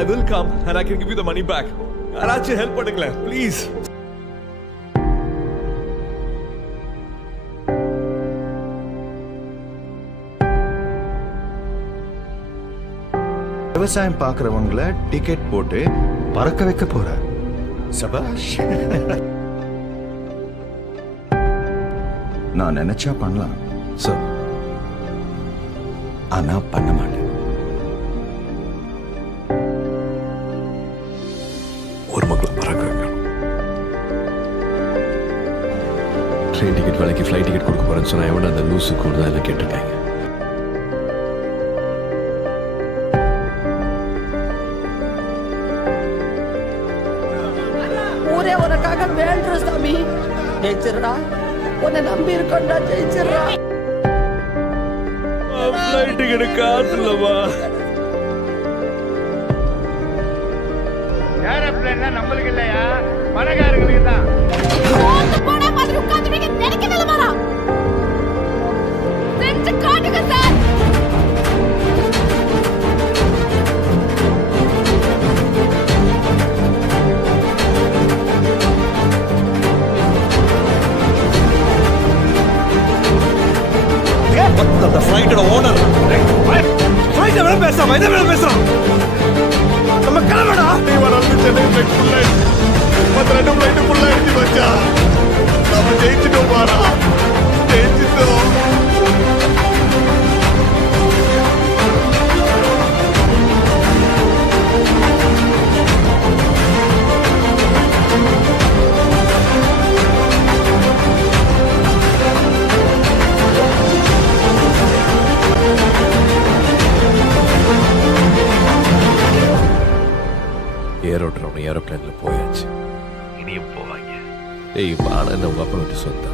I will come and I can give you the money back. யாராச்சும் help பண்ணுங்களேன் please. விவசாயம் பார்க்குறவங்கள ticket போட்டு பறக்க வைக்க போற. சபாஷ். நான் நினைச்சா பண்ணலாம் சார், ஆனா பண்ண மாட்டேன். ஒரு மக்களை பறக்க வைக்கணும். ட்ரெயின் டிக்கெட் விலைக்கு ஃப்ளைட் டிக்கெட் கொடுக்க போறேன்னு சொன்னா எவனா அந்த லூசு கூட தான் எல்லாம் கேட்டிருக்காங்க. ஊரே உனக்காக வேண்டுற சாமி. ஜெயிச்சிருடா, உன்னை நம்பி இருக்கா, ஜெயிச்சிருடா. ஃப்ளைட் டிக்கெட் காசு இல்லவா? ஏரோப்ளேன்னா நம்மளுக்கு இல்லையா, பணக்காரங்களுக்கு தான். போன மாதிரி உட்கார்ந்து நினைக்கவே வரா. செஞ்சு காட்டுங்க சார். அந்த ஃப்ளைட்டோட ஓனர் ஃப்ளைட்டை வேலை பேசுறான், இதை வேலை பேசுறான். நம்ம கிளம்படா. நீ வந்து சென்னை ஃப்ளைட் ஃபுல் ஆயிடுச்சு. மற்ற 2 ஃப்ளைட்டு ஃபுல் ஆயிடுச்சு மச்சா. நம்ம ஜெயிச்சிட்டோம் பாரா, ஜெயிச்சிட்டோம். ஏரோப்ளேன்ல போயாச்சு, இனியும் போவாங்க. ஏய், பாட உங்க அப்பா விட்டு சொத்தா